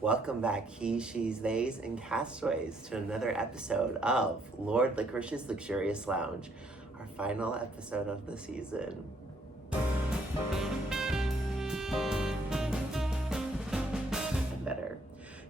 Welcome back, he, she's, theys, and castaways to another episode of Lord Licorice's Luxurious Lounge, our final episode of the season. Better.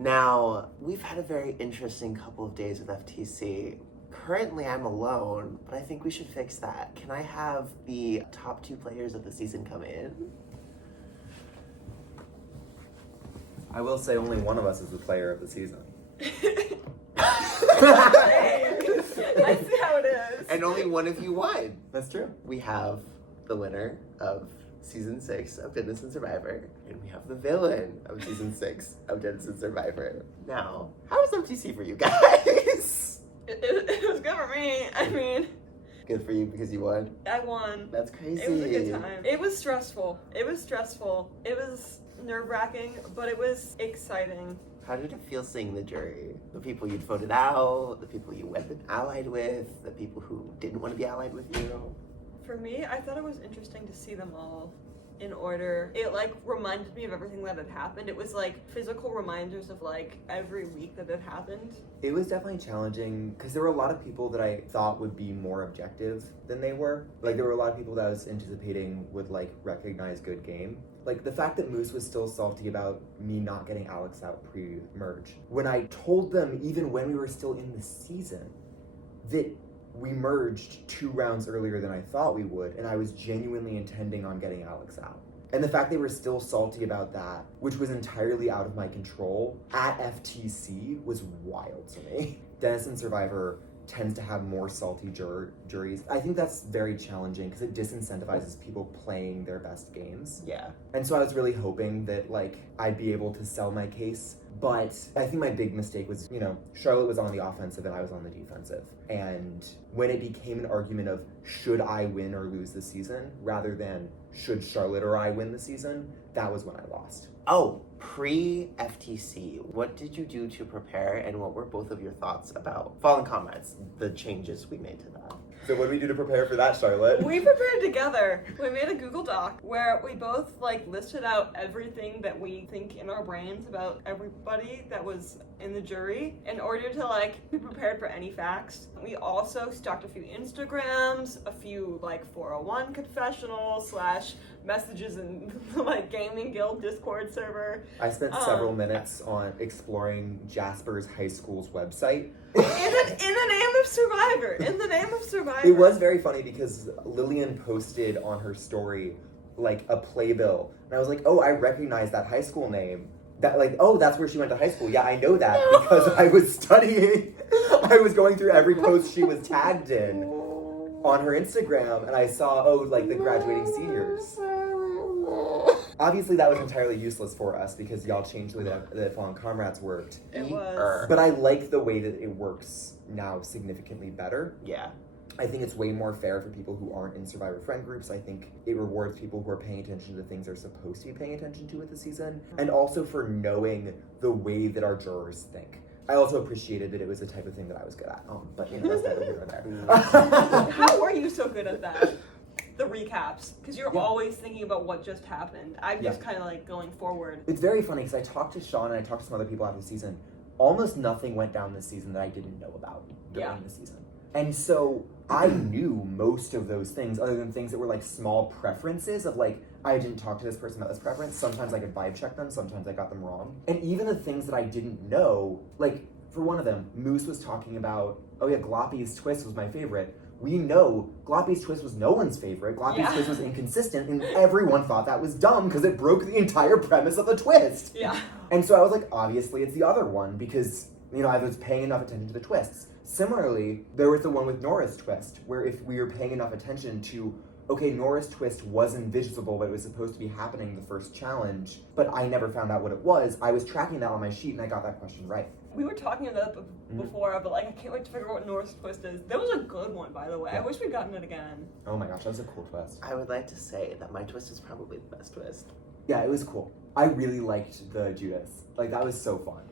Now, we've had a very interesting couple of days with FTC. Currently, I'm alone, but I think we should fix that. Can I have the top 2 players of the season come in? I will say only one of us is the player of the season. I see how it is. And only one of you won. That's true. We have the winner of Season 6 of Dennis and Survivor, and we have the villain of Season 6 of Dennis and Survivor. Now, how was FTC for you guys? It was good for me. I mean, Good for you because you won? I won. That's crazy. It was a good time. It was stressful. It was nerve-wracking, but it was exciting. How did it feel seeing the jury? The people you'd voted out, the people you went and allied with, the people who didn't want to be allied with you? For me, I thought it was interesting to see them all in order. It reminded me of everything that had happened. It was physical reminders of every week that had happened. It was definitely challenging because there were a lot of people that I thought would be more objective than they were. There were a lot of people that I was anticipating would recognize good game. The fact that Moose was still salty about me not getting Alex out pre-merge. When I told them, even when we were still in the season, that we merged 2 rounds earlier than I thought we would, and I was genuinely intending on getting Alex out. And the fact they were still salty about that, which was entirely out of my control, at FTC was wild to me. Dennis and Survivor tends to have more salty juries. I think that's very challenging because it disincentivizes people playing their best games. Yeah. And so I was really hoping that I'd be able to sell my case. But I think my big mistake was, Charlotte was on the offensive and I was on the defensive. And when it became an argument of should I win or lose the season rather than should Charlotte or I win the season, that was when I lost. Oh, pre-FTC, what did you do to prepare, and what were both of your thoughts about Fallen Comrades, the changes we made to that? So what did we do to prepare for that, Charlotte? We prepared together. We made a Google Doc where we both listed out everything that we think in our brains about everybody that was in the jury in order to be prepared for any facts. We also stocked a few Instagrams, a few 401 confessionals / messages in the gaming guild Discord server. I spent several minutes on exploring Jasper's high school's website. In the name of Survivor. In the name of Survivor. It was very funny because Lillian posted on her story a playbill. And I was like, oh, I recognize that high school name. That oh, that's where she went to high school. Yeah, I know that because I was studying. I was going through every post she was tagged in on her Instagram, and I saw, the graduating seniors. Obviously, that was entirely useless for us because y'all changed the way that Fallen Comrades worked. It was. But I like the way that it works now significantly better. Yeah. I think it's way more fair for people who aren't in Survivor friend groups. I think it rewards people who are paying attention to things they're supposed to be paying attention to with the season. And also for knowing the way that our jurors think. I also appreciated that it was the type of thing that I was good at. But that's neither here nor there. How were you so good at that? The recaps, because you're always thinking about what just happened. I'm just kind of going forward. It's very funny because I talked to Sean and I talked to some other people after the season. Almost nothing went down this season that I didn't know about during the season. And so I knew most of those things other than things that were small preferences of I didn't talk to this person about this preference. Sometimes I could vibe check them, sometimes I got them wrong. And even the things that I didn't know, for one of them, Moose was talking about, oh yeah, Gloppy's twist was my favorite. We know Gloppy's twist was no one's favorite. Gloppy's twist was inconsistent, and everyone thought that was dumb because it broke the entire premise of the twist. Yeah. And so I was obviously it's the other one because, I was paying enough attention to the twists. Similarly, there was the one with Nora's twist, where if we were paying enough attention to, okay, Nora's twist was invisible, but it was supposed to be happening the first challenge, but I never found out what it was, I was tracking that on my sheet and I got that question right. We were talking about it before, but I can't wait to figure out what Nora's twist is. That was a good one, by the way. I wish we'd gotten it again. Oh my gosh, that was a cool twist. I would like to say that my twist is probably the best twist. Yeah, it was cool. I really liked the Judas. That was so fun.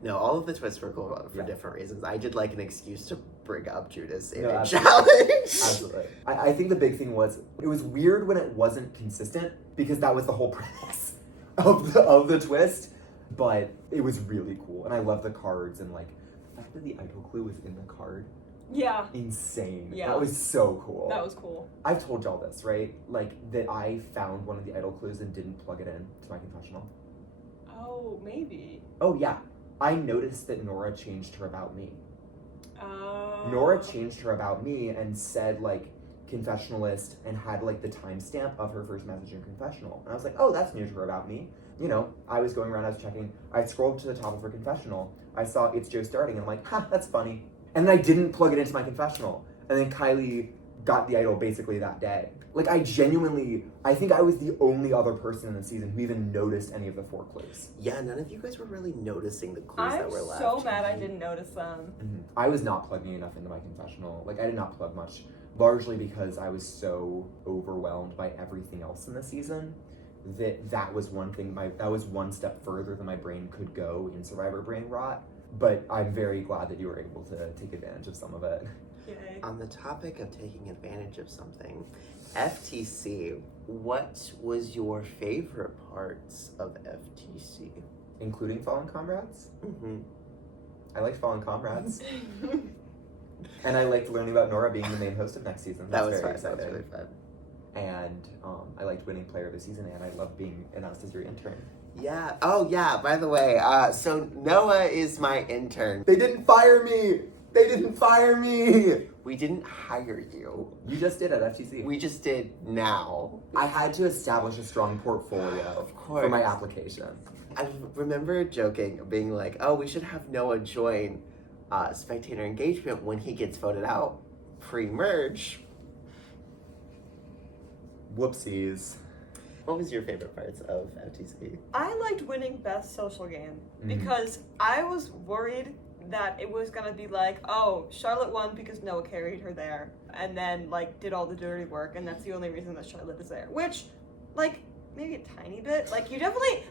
No, all of the twists were cool for different reasons. I did like an excuse to bring up Judas in a absolutely. challenge. Absolutely. I think the big thing was, it was weird when it wasn't consistent, because that was the whole premise of the twist. But it was really cool, and I love the cards, and like the fact that the idol clue was in the card. Yeah. Insane. Yeah. That was so cool. That was cool. I've told y'all this, right? Like that I found one of the idol clues and didn't plug it in to my confessional. Oh, maybe. Oh yeah. I noticed that Nora changed her about me. Oh. Nora changed her about me and said like confessionalist and had like the timestamp of her first message in confessional. And I was like, oh, that's new to her about me. You know, I was going around, I was checking, I scrolled to the top of her confessional. I saw it's Joe starting, and I'm like, ha, that's funny. And then I didn't plug it into my confessional. And then Kylie got the idol basically that day. Like I think I was the only other person in the season who even noticed any of the 4 clues. Yeah, none of you guys were really noticing the clues that were left. I'm so mad I didn't notice them. Mm-hmm. I was not plugging enough into my confessional. Like I did not plug much, largely because I was so overwhelmed by everything else in the season that was one thing, that was one step further than my brain could go in Survivor brain rot. But I'm very glad that you were able to take advantage of some of it. Yay. On the topic of taking advantage of something, FTC, what was your favorite parts of FTC? Including Fallen Comrades? Mm-hmm. I liked Fallen Comrades. And I liked learning about Nora being the main host of next season. That That's was very fun. That was exciting. really fun. And I liked winning player of the season, and I loved being announced as your intern. Yeah. Oh, yeah. By the way, so Noah is my intern. They didn't fire me! They didn't fire me! We didn't hire you. You just did at FTC. We just did now. I had to establish a strong portfolio Of course. for my application. I remember joking, being like, oh, we should have Noah join spectator engagement when he gets voted out pre-merge. Whoopsies. What was your favorite parts of FTC? I liked winning best social game Mhm. because I was worried that it was gonna be like, oh, Charlotte won because Noah carried her there, and then like did all the dirty work, and that's the only reason that Charlotte is there. Which, like, maybe a tiny bit. Like you definitely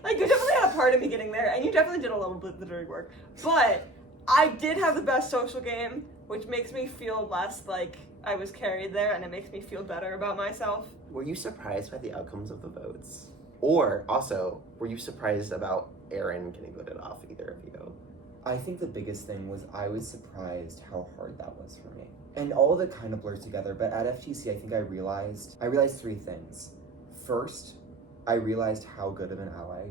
had a part of me getting there, and you definitely did a little bit of the dirty work. But I did have the best social game, which makes me feel less like I was carried there, and it makes me feel better about myself. Were you surprised by the outcomes of the votes? Or also, were you surprised about Aaron getting voted off, either of you? I think the biggest thing was I was surprised how hard that was for me. And all of it kind of blurs together, but at FTC I think I realized 3 things. First, I realized how good of an ally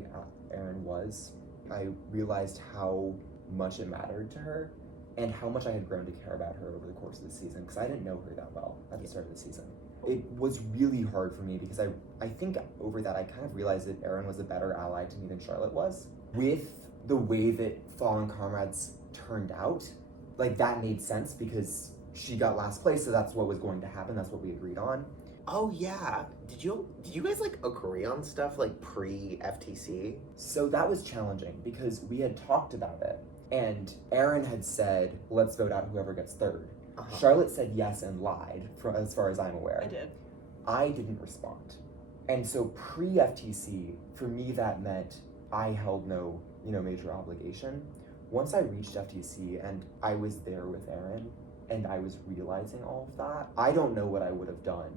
Aaron was. I realized how much it mattered to her and how much I had grown to care about her over the course of the season, because I didn't know her that well at the start of the season. It was really hard for me because I think over that I kind of realized that Aaron was a better ally to me than Charlotte was. With the way that Fallen Comrades turned out, like that made sense because she got last place, so that's what was going to happen. That's what we agreed on. Oh yeah. Did you guys like agree on stuff like pre-FTC? So that was challenging because we had talked about it, and Aaron had said, let's vote out whoever gets third. Uh-huh. Charlotte said yes and lied, as far as I'm aware. I did. I didn't respond. And so pre-FTC, for me that meant I held no, major obligation. Once I reached FTC and I was there with Aaron and I was realizing all of that, I don't know what I would have done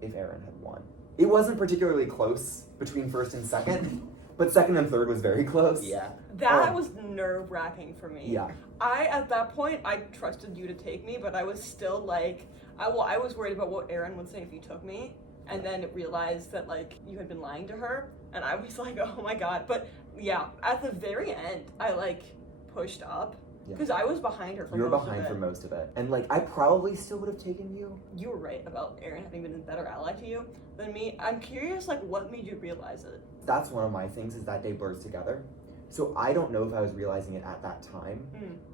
if Aaron had won. It wasn't particularly close between first and second, but second and third was very close. Yeah. That was nerve-wracking for me. Yeah. At that point, I trusted you to take me, but I was still like, I was worried about what Aaron would say if you took me, and then realized that, like, you had been lying to her, and I was like, oh my god. But, yeah, at the very end, I, like, pushed up, because I was behind her for most of it. You were behind for most of it. And, like, I probably still would have taken you. You were right about Aaron having been a better ally to you than me. I'm curious, like, what made you realize it? That's one of my things, is that day blurs together. So I don't know if I was realizing it at that time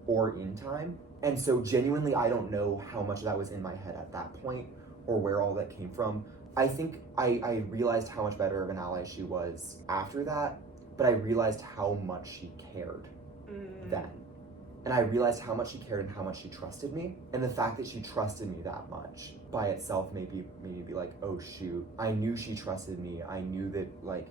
or in time. And so genuinely, I don't know how much of that was in my head at that point or where all that came from. I think I realized how much better of an ally she was after that, but I realized how much she cared then. And I realized how much she cared and how much she trusted me. And the fact that she trusted me that much by itself made me be like, oh shoot, I knew she trusted me. I knew that, like,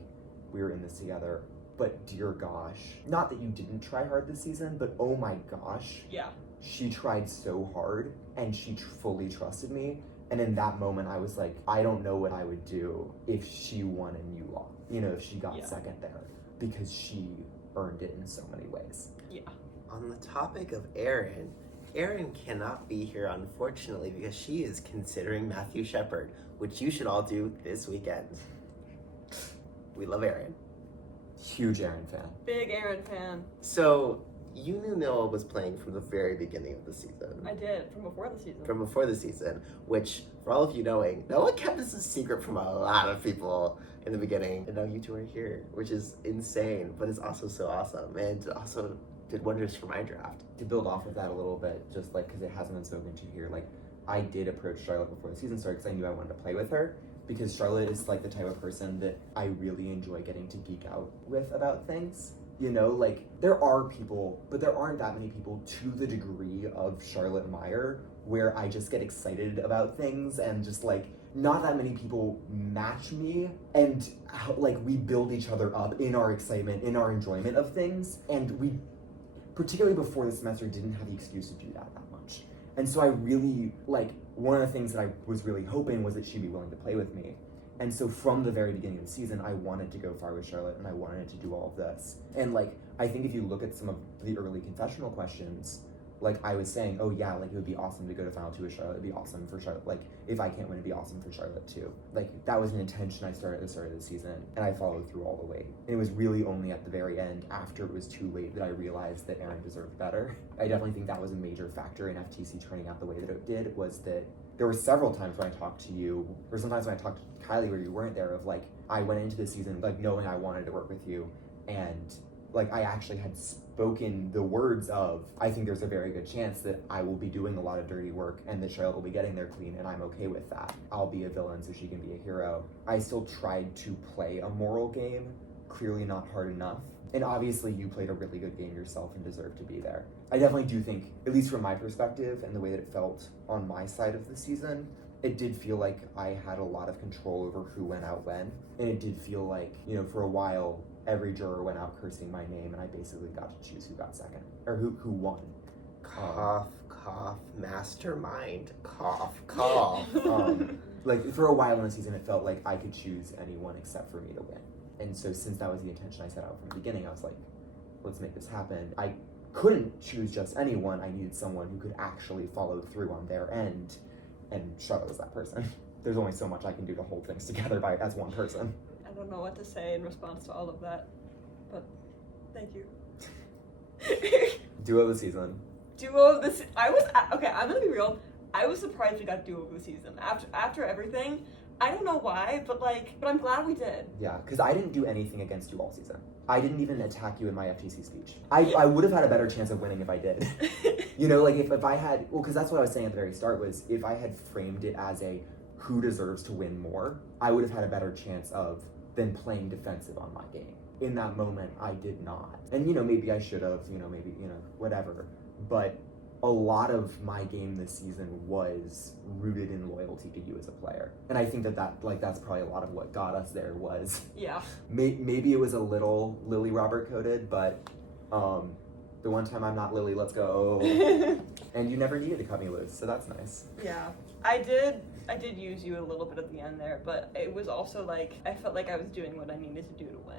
we were in this together. But dear gosh, not that you didn't try hard this season, but oh my gosh. Yeah. She tried so hard and she fully trusted me. And in that moment, I was like, I don't know what I would do if she won and you lost. If she got second there. Because she earned it in so many ways. Yeah. On the topic of Erin cannot be here, unfortunately, because she is considering Matthew Shepard, which you should all do this weekend. We love Erin. Huge Erin fan. Big Aaron fan. So, you knew Noah was playing from the very beginning of the season. I did, from before the season. From before the season, which, for all of you knowing, Noah kept this a secret from a lot of people in the beginning. And now you two are here, which is insane, but it's also so awesome. And also did wonders for my draft. To build off of that a little bit, just like, because it hasn't been spoken to here, like, I did approach Charlotte before the season started because I knew I wanted to play with her. Because Charlotte is like the type of person that I really enjoy getting to geek out with about things. You know, like, there are people, but there aren't that many people to the degree of Charlotte Meyer where I just get excited about things, and just like, not that many people match me, and like, we build each other up in our excitement, in our enjoyment of things, and we, particularly before the semester, didn't have the excuse to do that much. And so I really, like, one of the things that I was really hoping was that she'd be willing to play with me. And so from the very beginning of the season, I wanted to go far with Charlotte, and I wanted to do all of this. And like, I think if you look at some of the early confessional questions, like I was saying, oh yeah, like it would be awesome to go to final 2 with Charlotte. It'd be awesome for Charlotte. Like, if I can't win, it'd be awesome for Charlotte too. Like, that was an intention I started at the start of the season, and I followed through all the way. And it was really only at the very end, after it was too late, that I realized that Erin deserved better. I definitely think that was a major factor in FTC turning out the way that it did, was that there were several times when I talked to you, or sometimes when I talked to Kylie where you weren't there, of like, I went into the season like knowing I wanted to work with you, and like I actually had spoken the words of, I think there's a very good chance that I will be doing a lot of dirty work and that Charlotte will be getting there clean, and I'm okay with that. I'll be a villain so she can be a hero. I still tried to play a moral game, clearly not hard enough. And obviously you played a really good game yourself and deserve to be there. I definitely do think, at least from my perspective and the way that it felt on my side of the season, it did feel like I had a lot of control over who went out when. And it did feel like, you know, for a while, every juror went out cursing my name, and I basically got to choose who got second, or who won. Cough, cough, mastermind, cough, cough. Like, for a while in the season, it felt like I could choose anyone except for me to win. And so since that was the intention I set out from the beginning, I was like, let's make this happen. I couldn't choose just anyone. I needed someone who could actually follow through on their end, and Charlotte was that person. There's only so much I can do to hold things together as one person. I don't know what to say in response to all of that, but thank you. Duo of the season. Duo of the okay, I'm gonna be real. I was surprised we got duo of the season. After everything, I don't know why, but I'm glad we did. Yeah, because I didn't do anything against you all season. I didn't even attack you in my FTC speech. I would have had a better chance of winning if I did. You know, like if I had, well, because that's what I was saying at the very start, was if I had framed it as a who deserves to win more, I would have had a better chance of than playing defensive on my game. In that moment, I did not. And, you know, maybe I should have, you know, maybe, you know, whatever. But a lot of my game this season was rooted in loyalty to you as a player. And I think that's probably a lot of what got us there was. Yeah. Maybe it was a little Lily Robert coded, but the one time I'm not Lily, let's go. And you never needed to cut me loose, so that's nice. Yeah. I did use you a little bit at the end there, but it was also like, I felt like I was doing what I needed to do to win.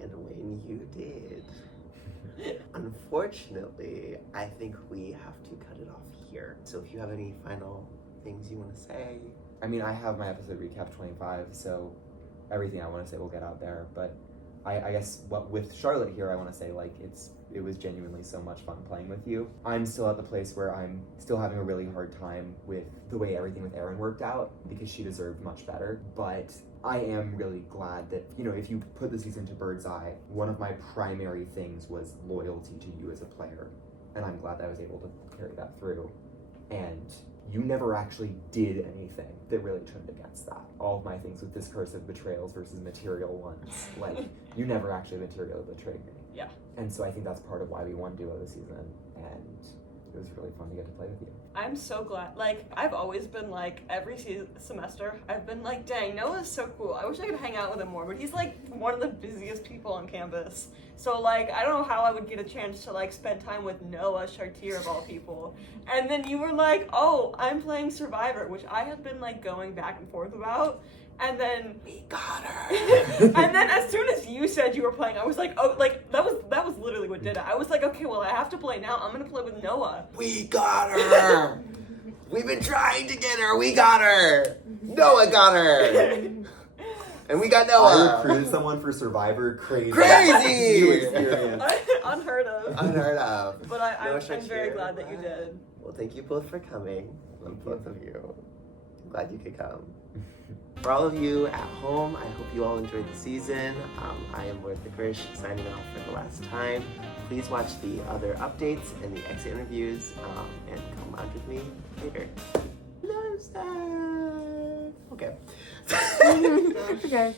And when you did, unfortunately, I think we have to cut it off here. So if you have any final things you want to say. I mean, I have my episode recap 25, so everything I want to say will get out there. But I guess with Charlotte here, I want to say, like, it was genuinely so much fun playing with you. I'm still at the place where I'm still having a really hard time with the way everything with Erin worked out, because she deserved much better. But I am really glad that, you know, if you put the season to bird's eye, one of my primary things was loyalty to you as a player. And I'm glad that I was able to carry that through. And you never actually did anything that really turned against that. All of my things with discursive betrayals versus material ones, like, you never actually materially betrayed me. Yeah. And so I think that's part of why we won duo this season, and it was really fun to get to play with you. I'm so glad. Like, I've always been like, every semester, I've been like, dang, Noah's so cool. I wish I could hang out with him more, but he's like one of the busiest people on campus. So like, I don't know how I would get a chance to like spend time with Noah Chartier of all people. And then you were like, oh, I'm playing Survivor, which I had been like going back and forth about. And then We got her! and then as soon as you said you were playing, I was like, oh, like that was who did it. I was like, okay, well, I have to play now. I'm gonna play with Noah. We got her! We've been trying to get her. We got her. Noah got her. And we got I Noah. recruited someone for Survivor. Crazy. Crazy! New experience. Unheard of. Unheard of. But No I'm such very here. glad that you did. Well, thank you both for coming. Love both of you. I'm glad you could come. For all of you at home, I hope you all enjoyed the season. I am Lord Licorice signing off for the last time. Please watch the other updates and the exit interviews and come lounge with me later. Love that. Okay. Okay.